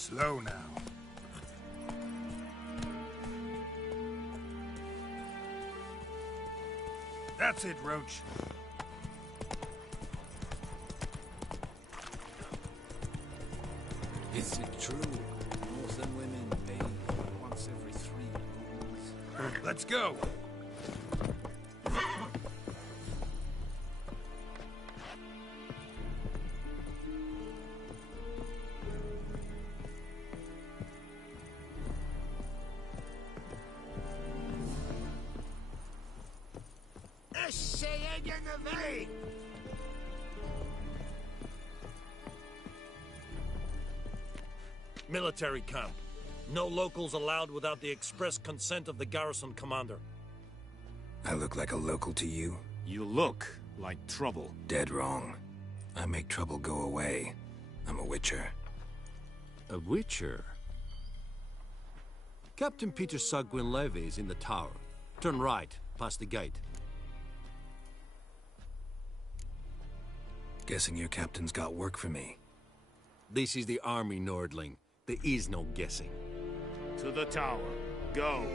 Slow now. That's it, Roach. Is it true? Northern women bathe once every 3 moons. Let's go. Military camp. No locals allowed without the express consent of the garrison commander. I look like a local to you? You look like trouble. Dead wrong. I make trouble go away. I'm a witcher. A witcher? Captain Peter Sagwin Levy is in the tower. Turn right, past the gate. Guessing your captain's got work for me. This is the army, Nordling. There is no guessing. To the tower. Go.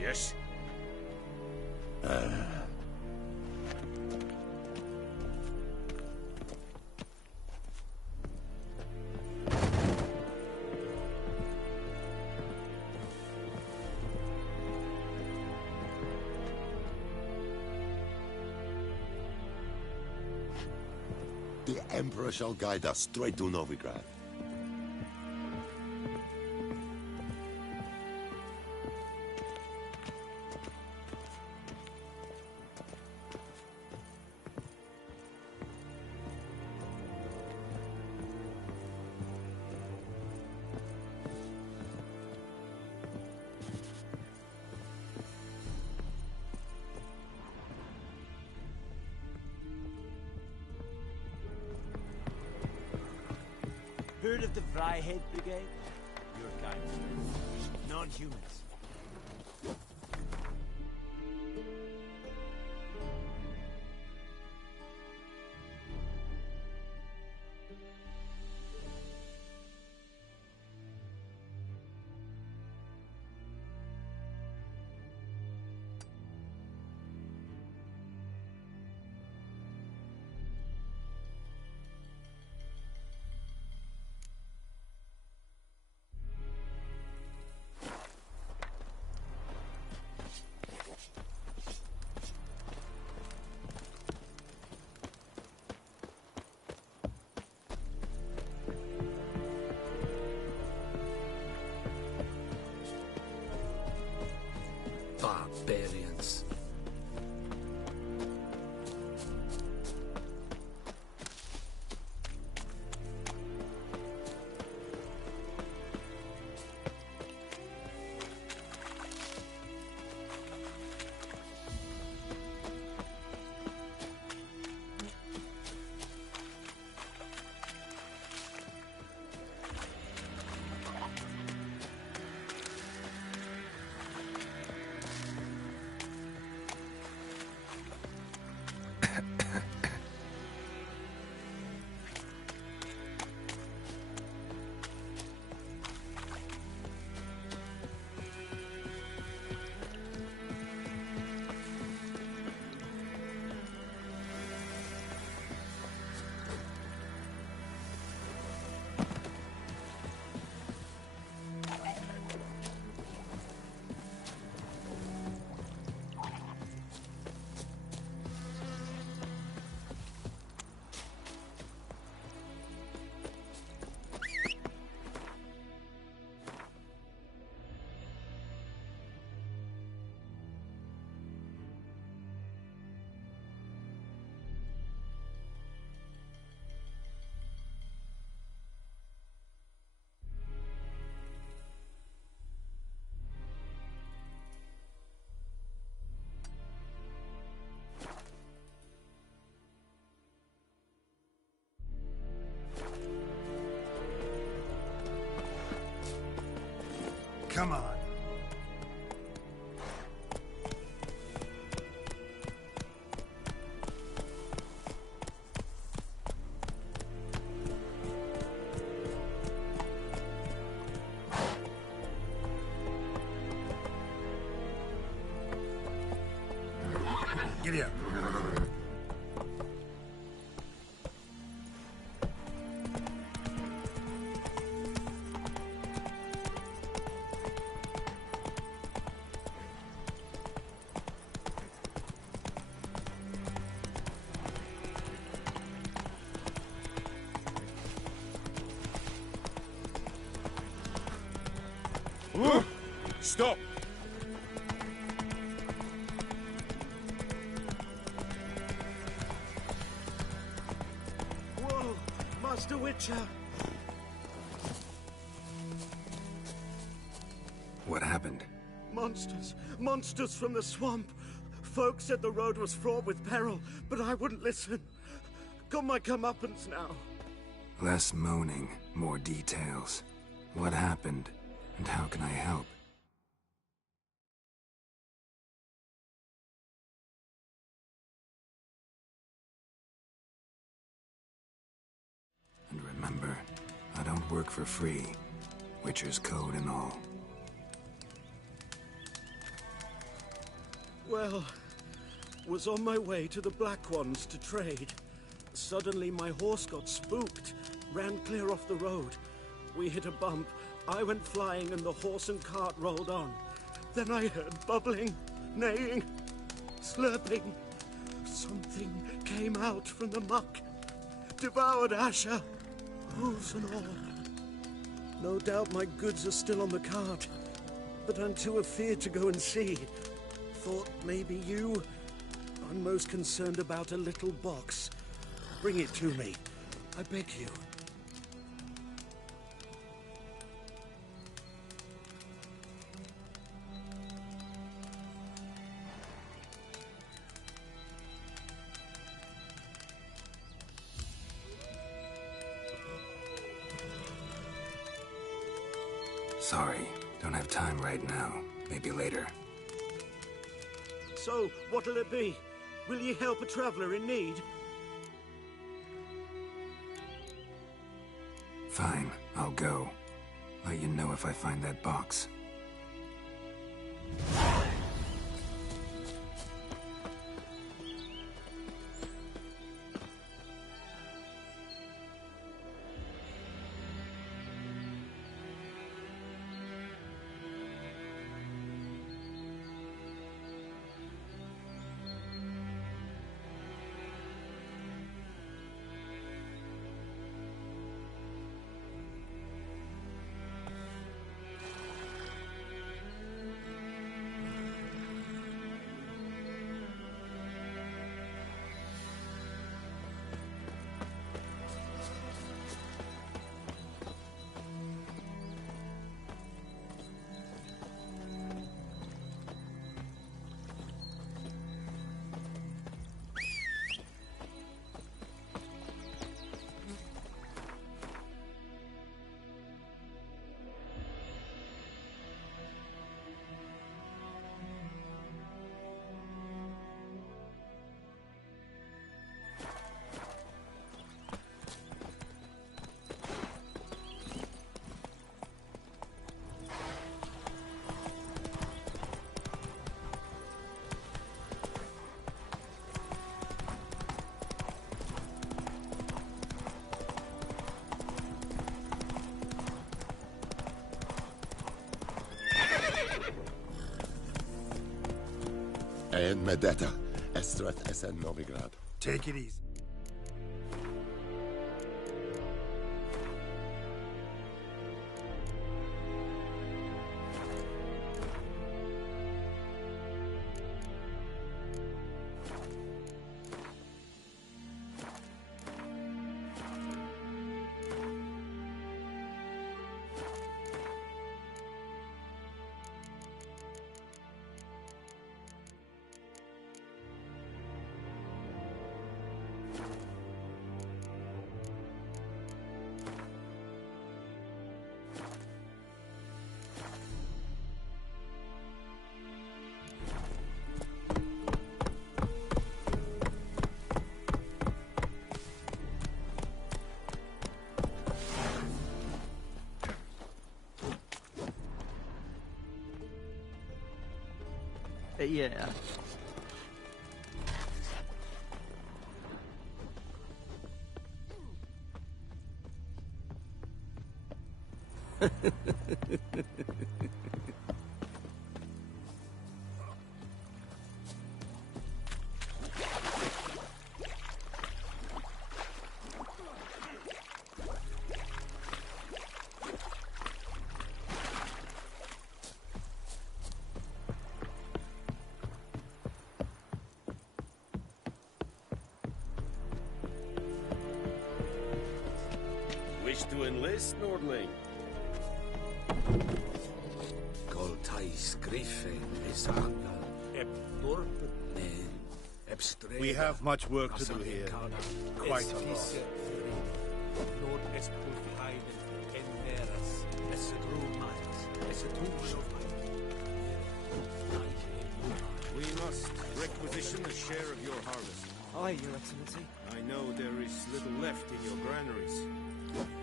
Yes? The Emperor shall guide us straight to Novigrad. Heard of the Fryhead Brigade? Your kind, sir. Non-humans. Barbarians. Come on. Get in. Stop! Whoa, Master Witcher! What happened? Monsters! Monsters from the swamp! Folk said the road was fraught with peril, but I wouldn't listen. Got my comeuppance now. Less moaning, more details. What happened, and how can I help? And remember, I don't work for free. Witcher's code and all. Well, was on my way to the Black Ones to trade. Suddenly my horse got spooked, ran clear off the road. We hit a bump, I went flying and the horse and cart rolled on. Then I heard bubbling, neighing, slurping. Something came out from the muck, devoured Asher, hooves and all. No doubt my goods are still on the cart, but I'm too afeard to go and see. Thought maybe you. I'm most concerned about a little box. Bring it to me. I beg you. Sorry, don't have time right now. Maybe later. So, what'll it be? Will ye help a traveler in need? Fine, I'll go. Let you know if I find that box. En Medetta, Estrath Esen Novigrad. Take it easy. Yeah. Wish to enlist, Nordling? Coltais Griffin Isanga. We have much work to do here. Quite a lot. We must requisition a share of your harvest. Aye, Your Excellency. I know there is little left in your granaries.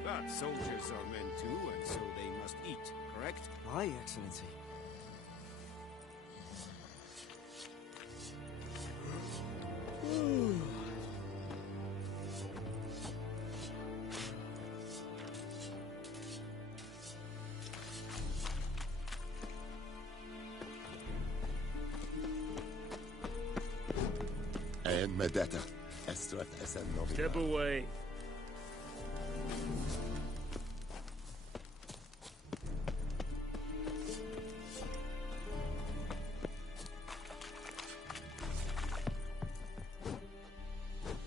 But soldiers are men too, and so they must eat, correct? Aye, Excellency. And Medetta. Estrath Esen Novina. Step away.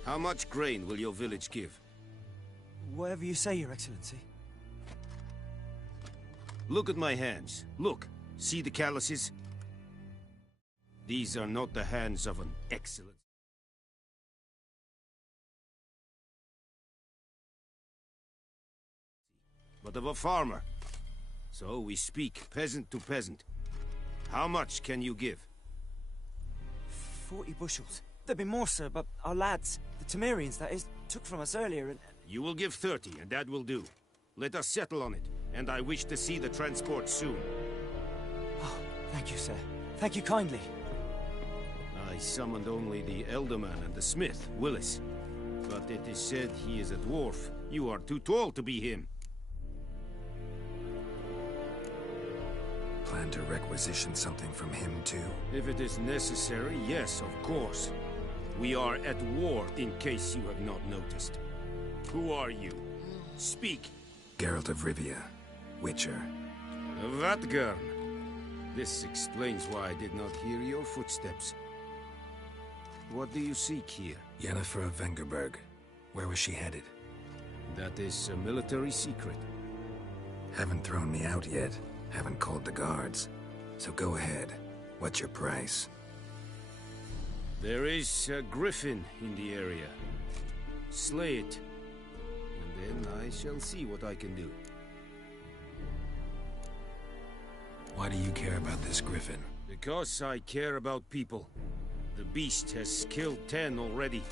How much grain will your village give? Whatever you say, Your Excellency. Look at my hands. Look. See the calluses? These are not the hands of an excellent... but of a farmer. So we speak peasant to peasant. How much can you give? 40 bushels. There'd be more, sir, but our lads, the Temerians, that is, took from us earlier and... You will give 30, and that will do. Let us settle on it, and I wish to see the transport soon. Oh, thank you, sir. Thank you kindly. I summoned only the Elderman and the smith, Willis. But it is said he is a dwarf. You are too tall to be him. Plan to requisition something from him, too? If it is necessary, yes, of course. We are at war, in case you have not noticed. Who are you? Speak. Geralt of Rivia, Witcher. Vatgern. This explains why I did not hear your footsteps. What do you seek here? Yennefer of Vengerberg. Where was she headed? That is a military secret. Haven't thrown me out yet. Haven't called the guards. So go ahead. What's your price? There is a griffin in the area. Slay it. And then I shall see what I can do. Why do you care about this griffin? Because I care about people. The beast has killed 10 already,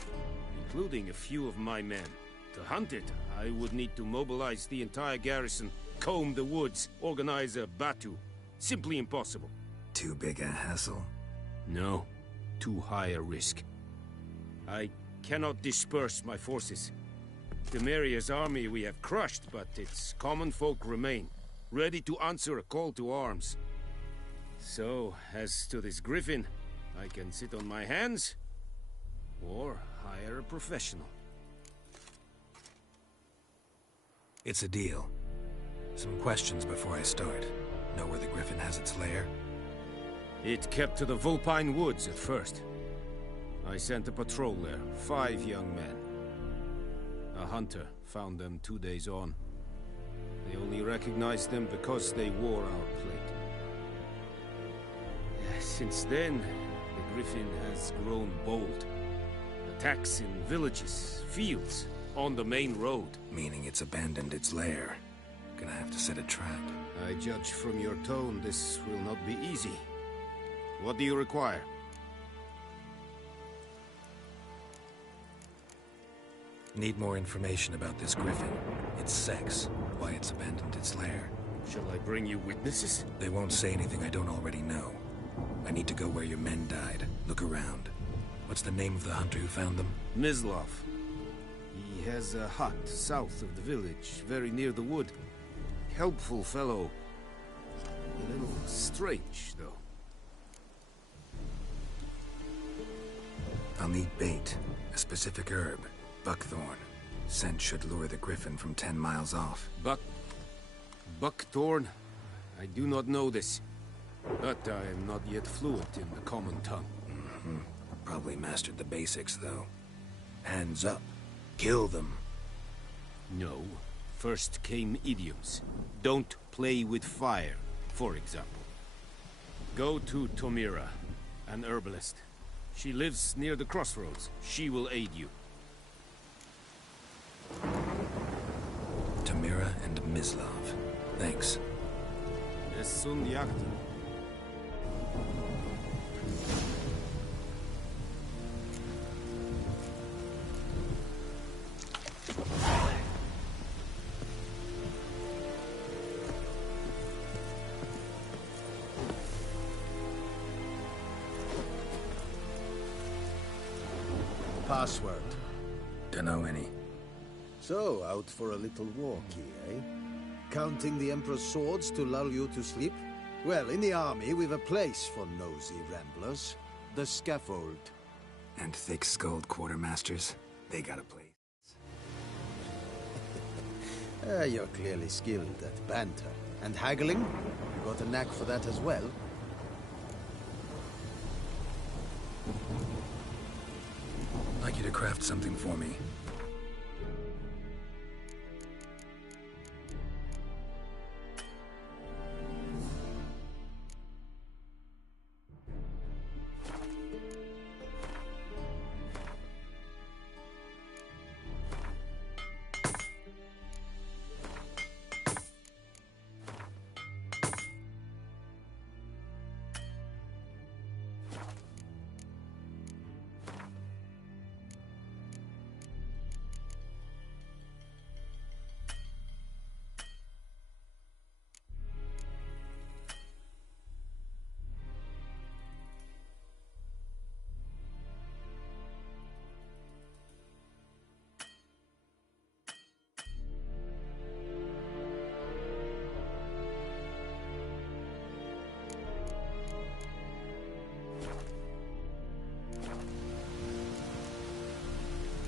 including a few of my men. To hunt it, I would need to mobilize the entire garrison, comb the woods, organize a batu. Simply impossible. Too big a hassle? No. Too high a risk. I cannot disperse my forces. Temeria's army we have crushed, but its common folk remain, ready to answer a call to arms. So, as to this griffin, I can sit on my hands, or hire a professional. It's a deal. Some questions before I start. Know where the griffin has its lair? It kept to the Vulpine Woods at first. I sent a patrol there, 5 young men. A hunter found them 2 days on. They only recognized them because they wore our plate. Since then, the griffin has grown bold. Attacks in villages, fields, on the main road. Meaning it's abandoned its lair. Gonna have to set a trap. I judge from your tone this will not be easy. What do you require? Need more information about this griffin. Its sex, why it's abandoned its lair. Shall I bring you witnesses? They won't say anything I don't already know. I need to go where your men died. Look around. What's the name of the hunter who found them? Mislav. He has a hut south of the village, very near the wood. helpful fellow. A little strange, though. I'll need bait, a specific herb, buckthorn. Scent should lure the griffin from 10 miles off. Buckthorn? I do not know this. But I am not yet fluent in the common tongue. Probably mastered the basics, though. Hands up. Kill them. No. First came idioms. Don't play with fire, for example. Go to Tomira, an herbalist. She lives near the crossroads. She will aid you. Tamira and Mislav. Thanks. Es sunt jagten. Password. Dunno any. So, out for a little walkie, eh? Counting the Emperor's swords to lull you to sleep? Well, in the army, we've a place for nosy ramblers. The scaffold. And thick-skulled quartermasters. They got a place. You're clearly skilled at banter. And haggling? You got a knack for that as well? I'd like you to craft something for me.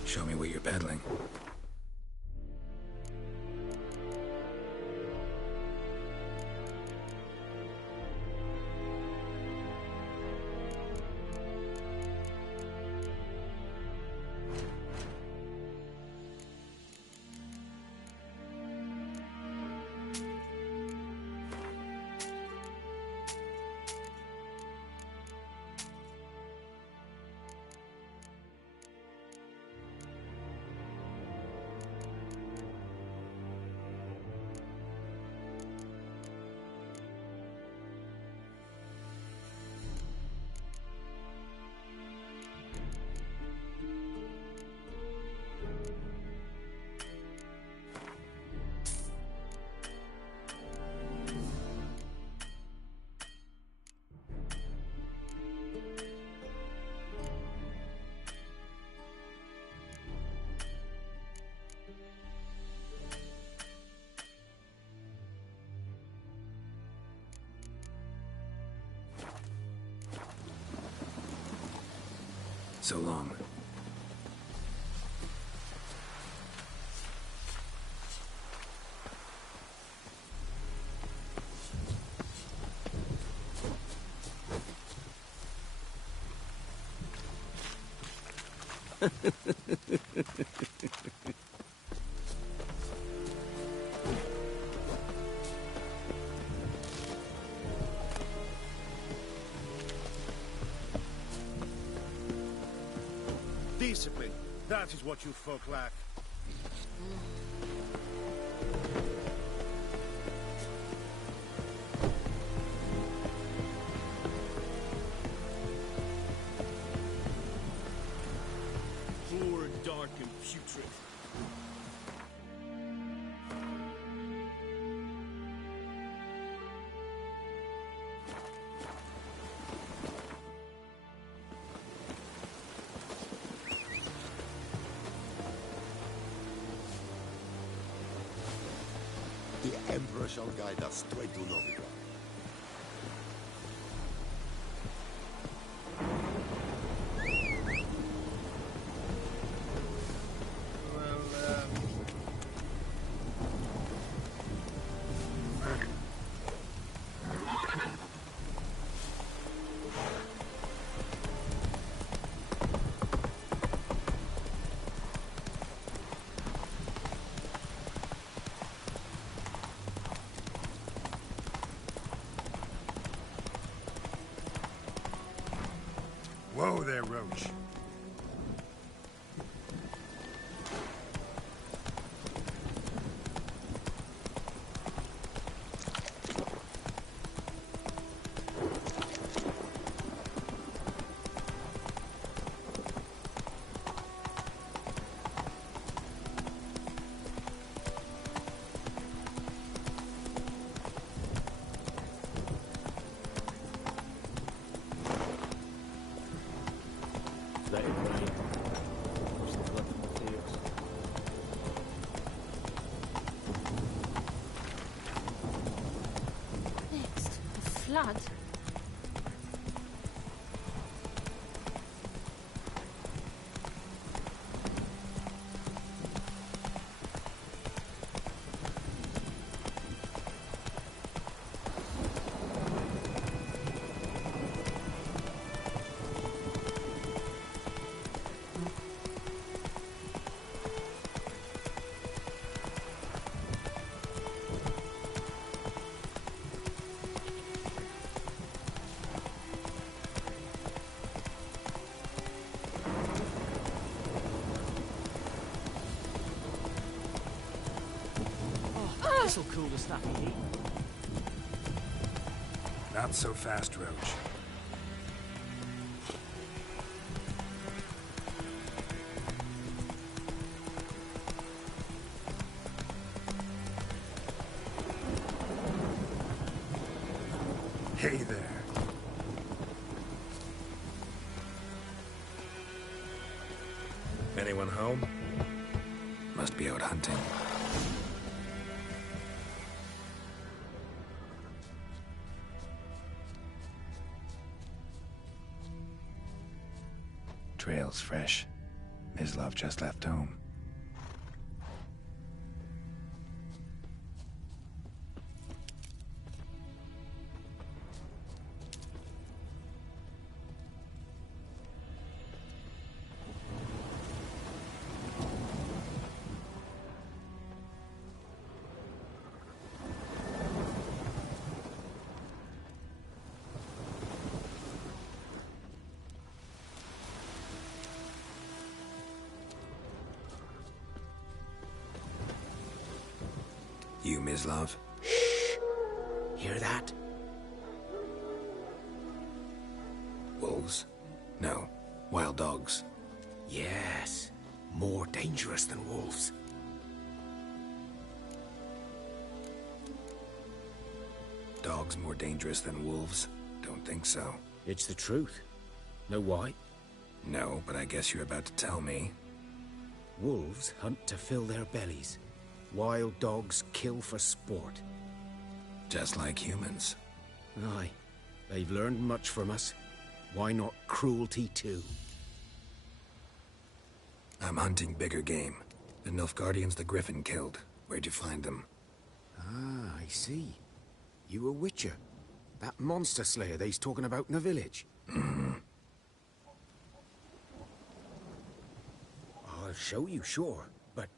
Show me what you're peddling. So long. Discipline. That is what you folk lack. Poor, dark, and putrid. shall guide us straight to Novigrad. Whoa there, Roach. Let it rain. Watch the blood from the fields. Next, a flood. This'll cool the snappy heat. Not so fast, Roach. Hey there. Anyone home? Must be out hunting. Trail's fresh. Mislav just left home. You, Mislav? Shh! Hear that? Wolves? No. Wild dogs. Yes. More dangerous than wolves. Dogs more dangerous than wolves? Don't think so. It's the truth. Know why? No, but I guess you're about to tell me. Wolves hunt to fill their bellies. Wild dogs kill for sport. Just like humans. Aye. They've learned much from us. Why not cruelty too? I'm hunting bigger game. The Nilfgaardians the Griffin killed. Where'd you find them? Ah, I see. You a witcher. That monster slayer they's talking about in the village. Mm-hmm. I'll show you, sure. But,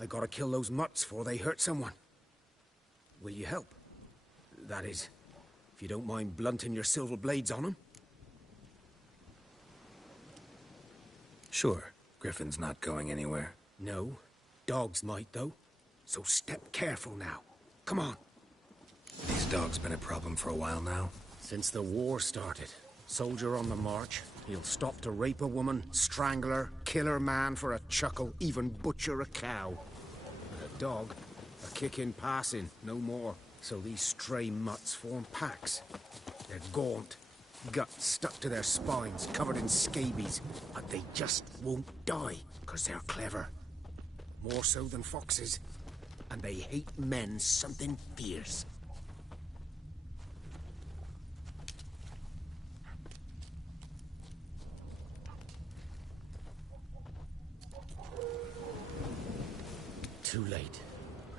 I gotta kill those mutts before they hurt someone. Will you help? That is, if you don't mind blunting your silver blades on them. Sure. Griffin's not going anywhere. No. Dogs might, though. So step careful now. Come on. These dogs been a problem for a while now? Since the war started. Soldier on the march. He'll stop to rape a woman, strangle her, kill her man for a chuckle, even butcher a cow. But a dog, a kick in passing, no more. So these stray mutts form packs. They're gaunt, guts stuck to their spines, covered in scabies, but they just won't die, 'cause they're clever. More so than foxes. and they hate men something fierce. Too late.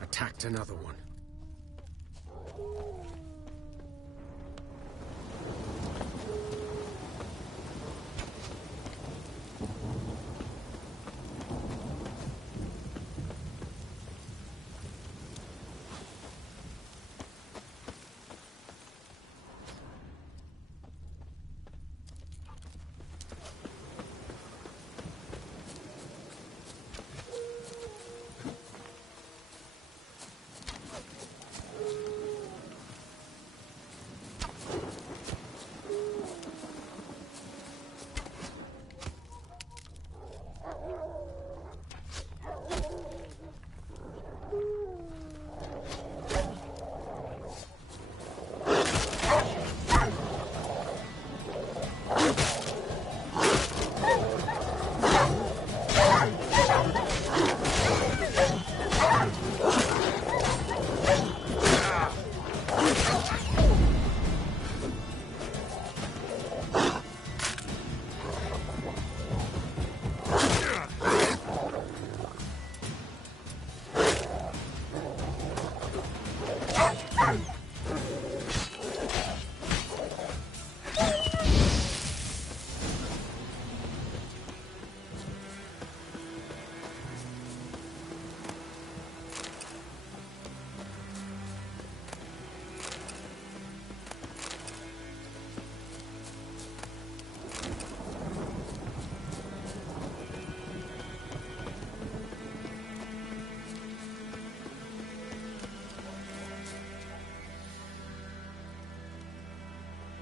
Attacked another one.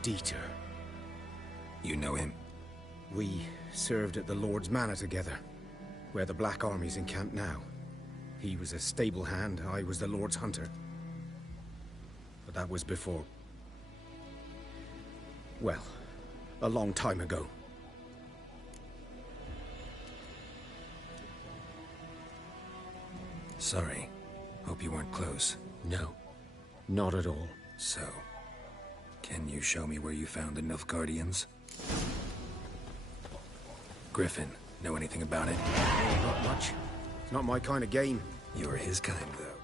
Dieter. You know him? We served at the Lord's Manor together, where the Black Army's encamped now. He was a stable hand, I was the Lord's hunter. But that was before... well, a long time ago. Sorry. Hope you weren't close. No, not at all. So, can you show me where you found the Nilfgaardians? Griffin, know anything about it? Not much. It's not my kind of game. You're his kind, though.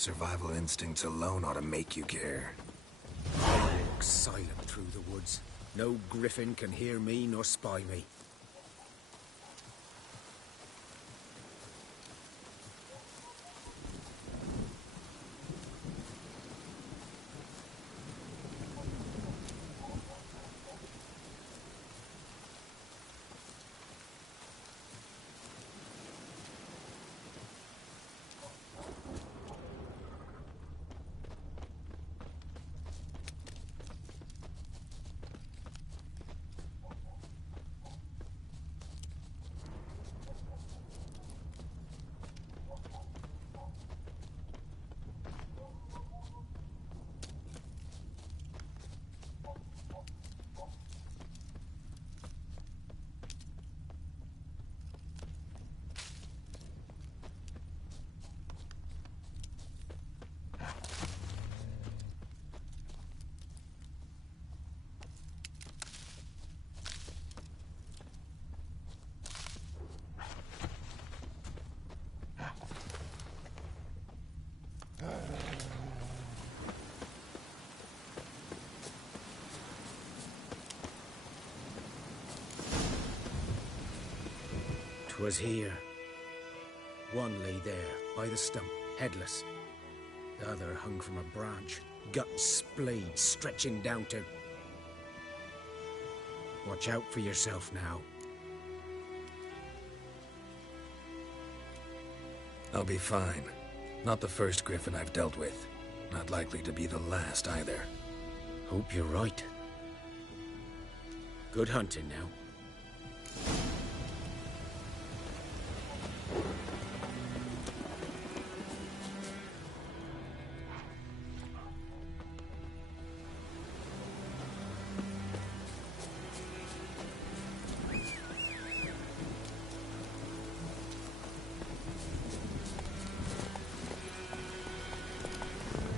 Survival instincts alone ought to make you care. I walk silent through the woods. No griffin can hear me nor spy me. Was here. One lay there, by the stump, headless. The other hung from a branch, guts splayed, stretching down to... Watch out for yourself now. I'll be fine. Not the first griffin I've dealt with. Not likely to be the last either. Hope you're right. Good hunting now.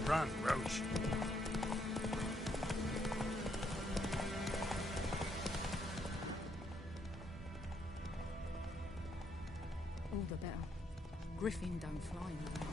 Run, Roach. All the better. Griffin don't fly now.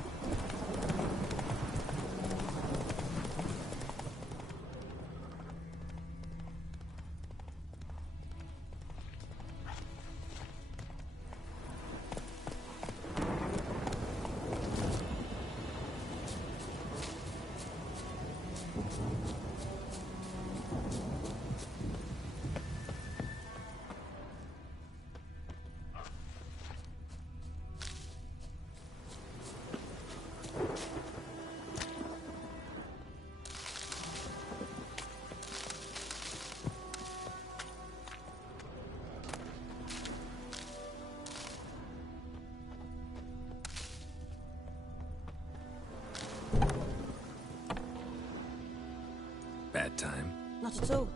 Bad time? Not at all.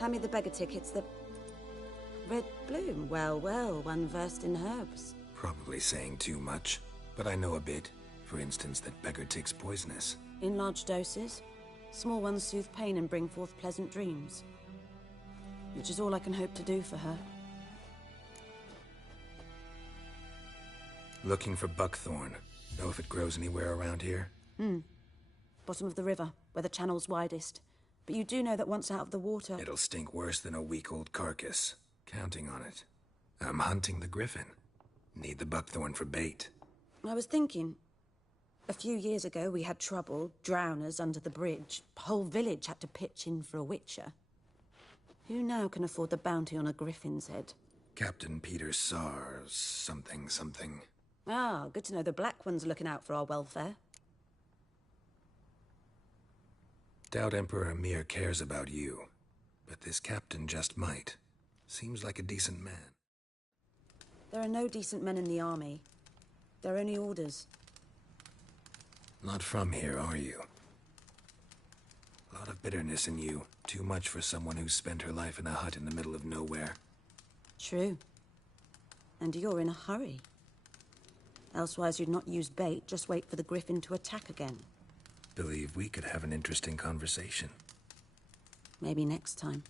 Hand me the beggar tickets, the... Red Bloom. Well, well, one versed in herbs. Probably saying too much, but I know a bit. For instance, that beggar tick's poisonous. In large doses. Small ones soothe pain and bring forth pleasant dreams. Which is all I can hope to do for her. Looking for buckthorn. Know if it grows anywhere around here? Bottom of the river, where the channel's widest. But you do know that once out of the water... It'll stink worse than a week-old carcass. Counting on it. I'm hunting the griffin. Need the buckthorn for bait. I was thinking... A few years ago we had trouble, drowners under the bridge. Whole village had to pitch in for a witcher. Who now can afford the bounty on a griffin's head? Captain Peter Sars... something. Ah, good to know the Black One's looking out for our welfare. Doubt Emperor Emhyr cares about you. But this captain just might. Seems like a decent man. There are no decent men in the army. They're only orders. Not from here, are you? A lot of bitterness in you. Too much for someone who's spent her life in a hut in the middle of nowhere. True. And you're in a hurry. Elsewise you'd not use bait, just wait for the griffin to attack again. Believe we could have an interesting conversation. Maybe next time.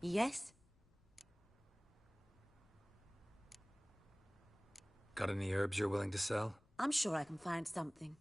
Yes? Got any herbs you're willing to sell? I'm sure I can find something.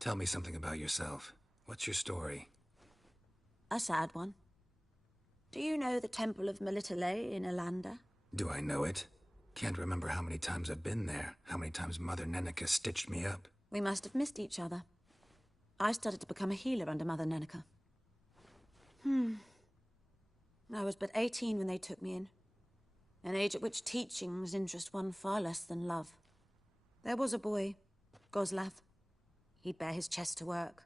Tell me something about yourself. What's your story? A sad one. Do you know the Temple of Melitele in Alanda? Do I know it? Can't remember how many times I've been there, how many times Mother Neneka stitched me up. We must have missed each other. I started to become a healer under Mother Neneka. I was but 18 when they took me in. An age at which teachings interest one far less than love. There was a boy, Goslav. He'd bare his chest to work.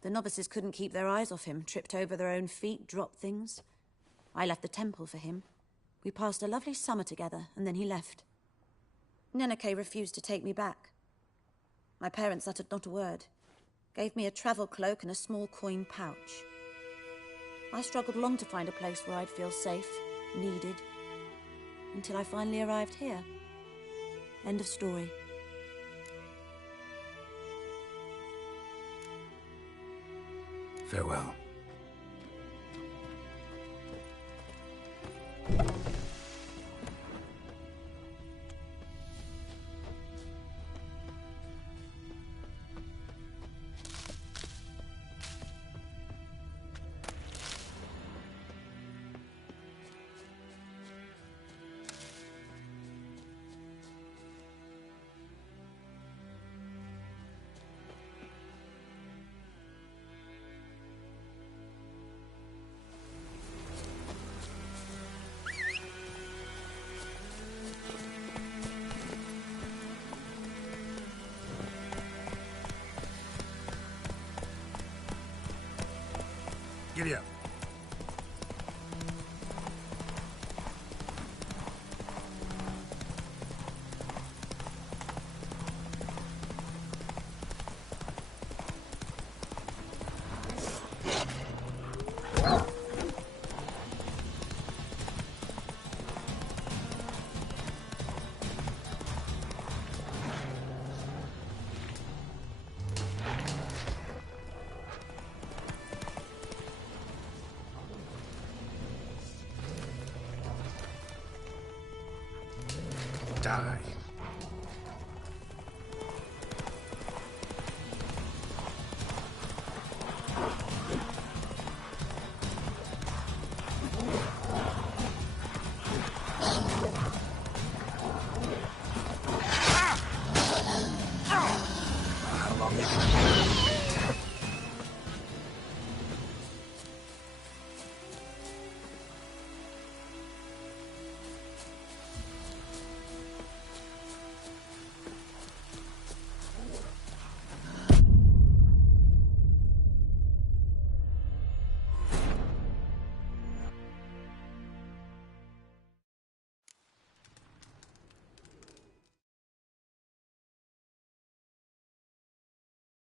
The novices couldn't keep their eyes off him, tripped over their own feet, dropped things. I left the temple for him. We passed a lovely summer together, and then he left. Neneke refused to take me back. My parents uttered not a word, gave me a travel cloak and a small coin pouch. I struggled long to find a place where I'd feel safe, needed, until I finally arrived here. End of story. Farewell. Giddy up. Die. How long you can